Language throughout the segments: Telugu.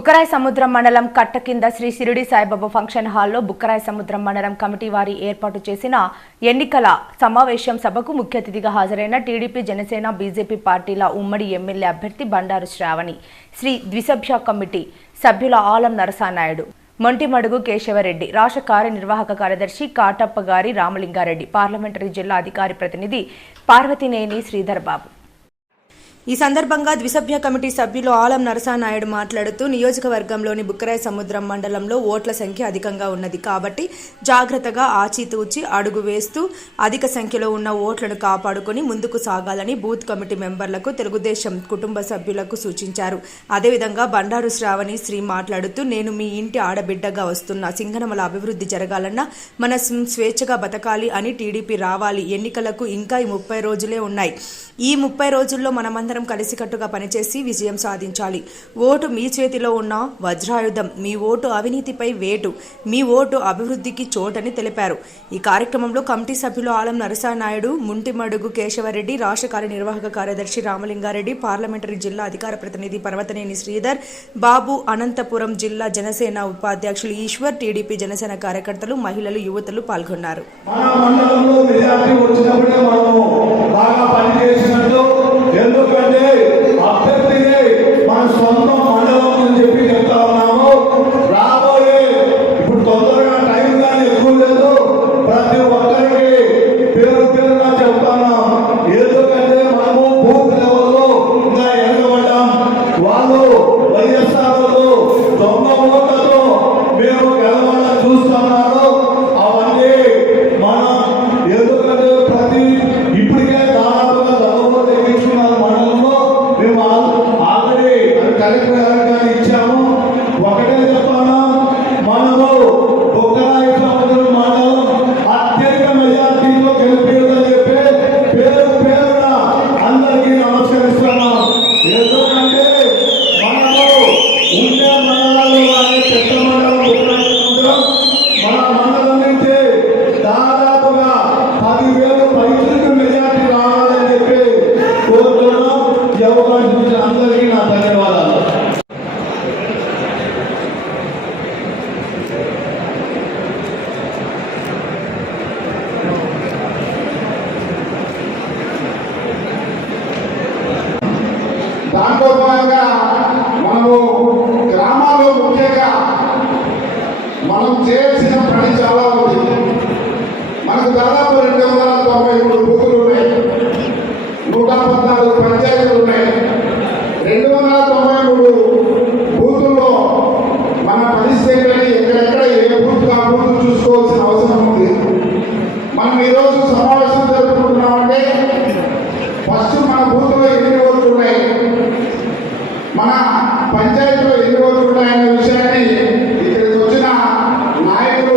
బుక్కరాయ సముద్రం మండలం కట్ట కింద శ్రీ షిరిడి సాయిబాబా ఫంక్షన్ హాల్లో బుక్కరాయ సముద్రం మండలం కమిటీ వారి ఏర్పాటు చేసిన ఎన్నికల సమావేశం సభకు ముఖ్య అతిథిగా హాజరైన టీడీపీ జనసేన బీజేపీ పార్టీల ఉమ్మడి ఎమ్మెల్యే అభ్యర్థి బండారు శ్రావణి, శ్రీ ద్విసభ్య కమిటీ సభ్యుల ఆలం నరసానాయుడు, మొంటిమడుగు కేశవరెడ్డి, రాష్ట్ర కార్యనిర్వాహక కార్యదర్శి కాటప్పగారి రామలింగారెడ్డి, పార్లమెంటరీ జిల్లా అధికారి ప్రతినిధి పార్వతీనేని శ్రీధర్ బాబు. ఈ సందర్భంగా ద్విసభ్య కమిటీ సభ్యులు ఆలం నరసానాయుడు మాట్లాడుతూ, నియోజకవర్గంలోని బుక్కరాయ సముద్రం మండలంలో ఓట్ల సంఖ్య అధికంగా ఉన్నది కాబట్టి జాగ్రత్తగా ఆచితూచి అడుగు వేస్తూ అధిక సంఖ్యలో ఉన్న ఓట్లను కాపాడుకుని ముందుకు సాగాలని బూత్ కమిటీ మెంబర్లకు, తెలుగుదేశం కుటుంబ సభ్యులకు సూచించారు. అదేవిధంగా బండారు శ్రావణి శ్రీ మాట్లాడుతూ, నేను మీ ఇంటి ఆడబిడ్డగా వస్తున్నా, సింగనమల అభివృద్ధి జరగాలన్నా మన స్వేచ్ఛగా బతకాలి అని టీడీపీ రావాలి. ఎన్నికలకు ఇంకా 30 రోజులే ఉన్నాయి. ఈ 30 రోజుల్లో మనమందరం కలిసికట్టుగా పనిచేసి విజయం సాధించాలి. ఓటు మీ చేతిలో ఉన్న వజ్రాయుధం. మీ ఓటు అవినీతిపై వేటు, మీ ఓటు అభివృద్ధికి చోటని తెలిపారు. ఈ కార్యక్రమంలో కమిటీ సభ్యులు ఆలం నరసానాయుడు, ముంటిమడుగు కేశవరెడ్డి, రాష్ట్ర కార్యనిర్వాహక కార్యదర్శి రామలింగారెడ్డి, పార్లమెంటరీ జిల్లా అధికార ప్రతినిధి పర్వతనేని శ్రీధర్ బాబు, అనంతపురం జిల్లా జనసేన ఉపాధ్యక్షులు ఈశ్వర్, టీడీపీ జనసేన కార్యకర్తలు, మహిళలు, యువతులు పాల్గొన్నారు. ఎందుకంటే అభ్యర్థిని మన సొంత మండలం అని చెప్పి చెప్తా ఉన్నాము. రాబోయే ఇప్పుడు తొందరగా టైం కానీ ఎక్కువ లేదు. ప్రతి ఒక్కరికి పేరు పేరుగా చెప్తున్నాం. ఎందుకంటే మనము బూత్ లెవెల్లో ఇంకా ఎగబడ్డాం. వాళ్ళు వైఎస్ఆర్లు దొంగ ఓట్లతో మేము గెలవాలని చూస్తున్నారు. అవన్నీ మనం ఎందుకంటే ప్రతి ఇప్పటికే దాదాపుగా కలెక్టర్ ఇచ్చాము. ఒకటే చెప్తాను, మనము బుక్కరాయ సముద్రం మండలం అత్యధిక మెజార్టీలో గెలిపేదని చెప్పి పేరున అందరికీ నమస్కరిస్తున్నాం. ఎందుకంటే మనము ఉండే మండలాలు కానీ పెద్ద మండలం బుక్కరాయ సముద్రం, మన మండలం నుంచి దాదాపుగా 10,000 పైసలకు మెజార్టీ రావాలని చెప్పి కోరుతున్నాం. ఈ అవకాశం ఇచ్చిన అందరికీ నా ధన్యవాదాలు. దాంట్లో భాగంగా మనము గ్రామాల్లో ముఖ్యంగా మనం చేయాల్సిన పని చాలా ఉంది. మనకు దాదాపు 293 బూతులు ఉన్నాయి, 114 పంచాయతీలు ఉన్నాయి. 293 బూతుల్లో మన పరిస్థితిని ఎక్కడెక్కడ ఏ బూత్ ఆ బూత్ చూసుకోవాల్సిన అవసరం ఉంది. మనం ఈరోజు సమావేశం జరుపుకుంటున్నామంటే ఫస్ట్ మన బూత్లో ఎన్ని ఓట్లు ఉన్నాయి, మన పంచాయతీలో ఎన్ని ఓట్లు ఉన్నాయనే విషయాన్ని ఇక్కడికి వచ్చిన నాయకులు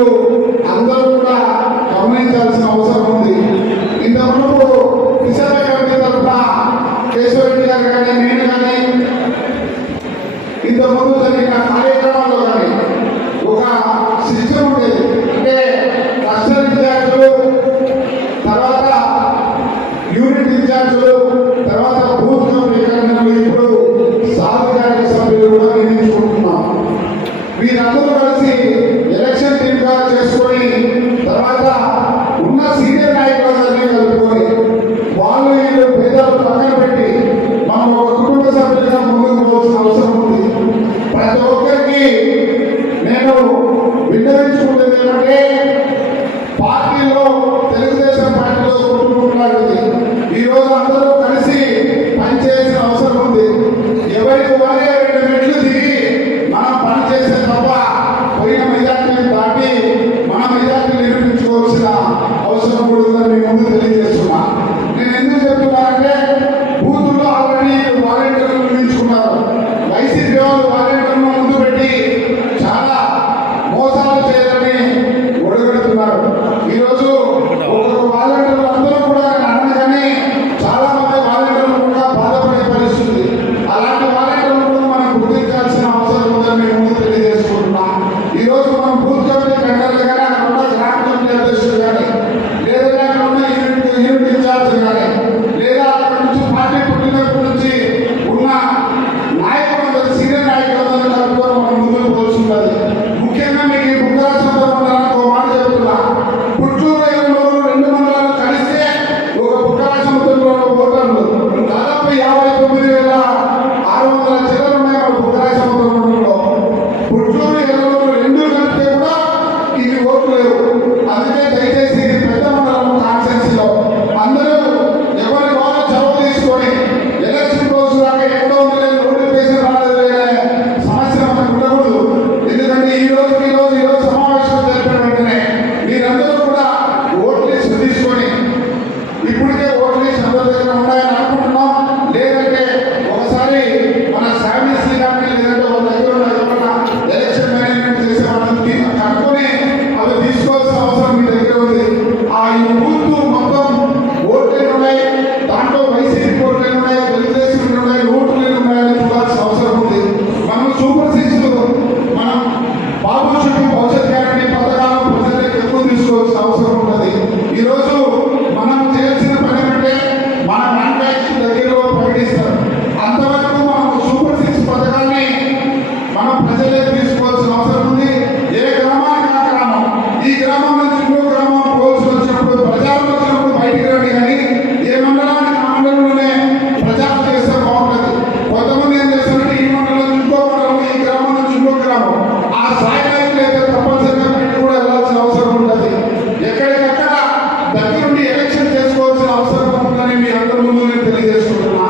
విషయాన్ని మీ అందరి ముందు నేను తెలియజేసుకుంటున్నా.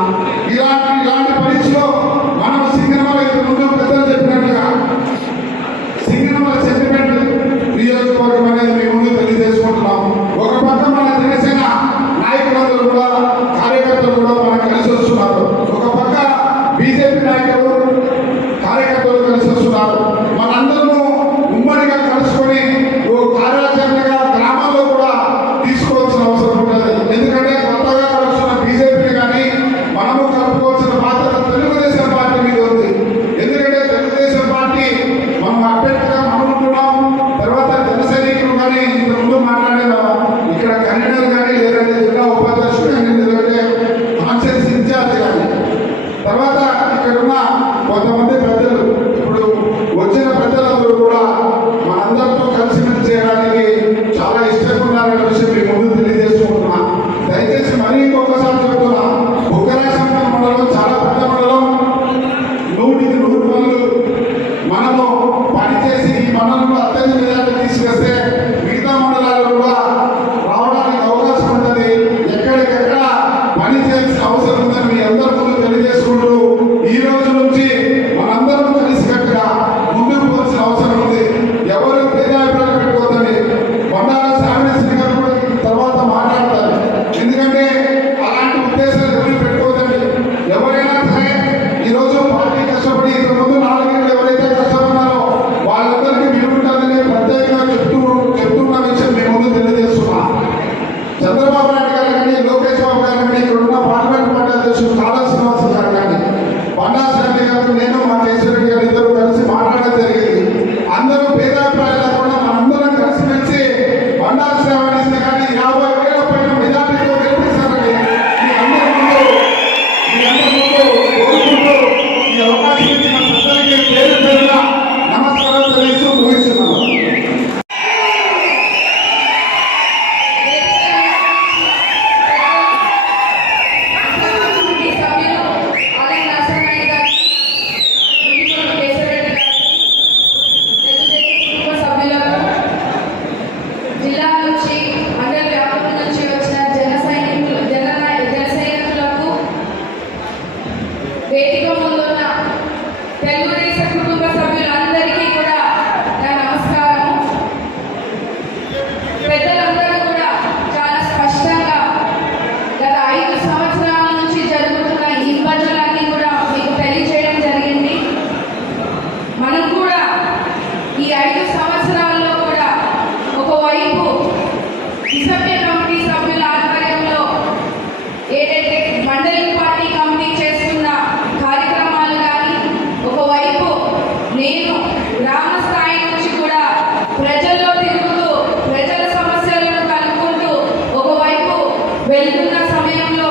ఇలాంటి పరీక్షలో మనం సింగనమల ఇంతకు ముందు పెద్దలు చెప్పినట్టుగా సింగనమల సెంటిమెంట్ నియోజకవర్గం అనేది మీ ముందు తెలియజేసుకుంటున్నాం. ఒక పక్క మన జనసేన నాయకులందరూ కూడా కార్యకర్తలు కూడా మనకు కలిసి వస్తున్నారు. ఒక పక్క బీజేపీ నాయకులు కార్యకర్తలు కలిసి వస్తున్నారు. మనందరము ఉమ్మడిగా కలుసుకొని కార్యాచరణగా గ్రామాల్లో కూడా తీసుకోవాల్సిన అవసరం ఉంటుంది. ఎందుకంటే కొత్తగా కలుస్తున్న బీజేపీని కానీ మనము కలుపుకోవాల్సిన బాధ్యత తెలుగుదేశం పార్టీ మీద ఉంది. ఎందుకంటే తెలుగుదేశం పార్టీ మనం అభ్యర్థిగా మనం ఉంటున్నాం. తర్వాత జన సైనికులు కానీ ఇంత ముందు మాట్లాడిన ఇక్కడ కన్వీనర్ కానీ లేదంటే జిల్లా ఉపాధ్యక్షుడు కానీ లేదంటే కాన్స్టిట్యూన్సీ ఇన్ఛార్జ్ కానీ తర్వాత ఇక్కడ ఉన్న కొంతమంది పెద్దలు ఇప్పుడు వచ్చిన పెద్దలందరూ కూడా మనందరితో కలిసిమెలిసి చేయడానికి చాలా ఇష్టంగా ఉన్నారనే విషయం మీ ముందు తెలియజేసుకుంటున్నా. దయచేసి మరీ ఇంకొకసారి చెప్తున్నా, బుక్కరాయసముద్రం మండలం చాలా పెద్ద మండలం. 100 పనులు మనము పనిచేసి ఈ మండలంలో అత్యధిక మెజార్టీ తీసుకొస్తే మిగతా మండలాలు కూడా రావడానికి అవకాశం ఉంటుంది. ఎక్కడికెక్కడ పని చేయాల్సిన అవసరం ఉందని మీ అందరి ముందు తెలియజేసుకుంటూ ఈ రోజు నుంచి మనందరం కలిసికట్టుగా ముందుకు పోవాల్సిన అవసరం ఉంది. ఎవరు భేదాభిప్రాయాలు పెట్టుకోవద్దండి. బండారు శ్రావణేశ్వరి గారు కూడా తర్వాత మాట్లాడతారు. ఎందుకంటే అలాంటి ఉద్దేశాలు ఎవరు పెట్టుకోవద్దండి. ఎవరైనా సరే ఈరోజు పార్టీ కష్టపడి ఇంతకుముందు 4 ఏళ్ళు ఎవరైతే కష్టపడ్డారో వాళ్ళందరికీ విలుంటుందని ప్రత్యేకంగా చెప్తున్న విషయం మీ ముందు తెలియజేస్తున్నా. చంద్రబాబు నాయుడు గారు కానీ లోకేష్ బాబు గారు కానీ ఇక్కడ ఉన్న పార్లమెంట్ పార్టీ అధ్యక్షుడు కాళా శ్రీనివాస్ గారు కానీ బండా శ్రీనివాస్ గారు నేను మా కేశవరెడ్డి గారు ఇద్దరు కలిసి మాట్లాడడం జరిగింది. అందరూ భేదాభిప్రాయాలు కూడా మనందరం కలిసిమెలిసి బండా శ్రీనివాస్ కానీ 50,000 పైన మెజార్టీతో గెలిపిస్తారని మీ అందరి ముందు కోరుకుంటూ ఈ అవకాశం ఇచ్చిన ప్రజలకి పేరు పేరుగా నమస్కారం తెలియజేస్తూ ముగిస్తున్నాను. జిల్లా నుంచి మండల వ్యాపకం నుంచి వచ్చిన జన సైనికులకు వేదిక ముందున్న తెలుగుదేశం కుటుంబ సభ్యులందరికీ కూడా నా నమస్కారం. పెద్దలందరూ కూడా చాలా స్పష్టంగా గత 5 సంవత్సరాల నుంచి జరుగుతున్న ఇబ్బందులన్నీ కూడా మీకు తెలియజేయడం జరిగింది. మనం కూడా ఈ 5 సంవత్సరాల్లో కూడా ఒకవైపు సభ్య కమిటీ సభ్యుల ఆధ్వర్యంలో ఏదైతే మండలి పార్టీ కమిటీ చేస్తున్న కార్యక్రమాలు కానీ, ఒకవైపు నేను గ్రామ స్థాయి నుంచి కూడా ప్రజల్లో తిరుగుతూ ప్రజల సమస్యలను కనుక్కుంటూ ఒకవైపు వెళ్తున్న సమయంలో